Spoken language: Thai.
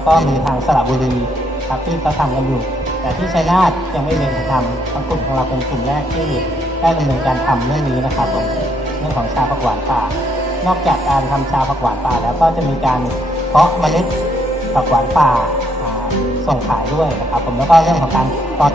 แล้วก็มีทางสระบุรีครับที่เขาทำกันอยู่แต่ที่ชัยนาทยังไม่มีการทำทางกลุ่มของเราเป็นกลุ่มแรกที่ได้ดำเนินการทำเรื่องนี้นะครับผมเรื่องของชาผักหวานป่านอกจากการทำชาผักหวานป่าแล้วก็จะมีการเพาะเมล็ดผักหวานป่าส่งขายด้วยนะครับผมแล้วก็เรื่องของการตอน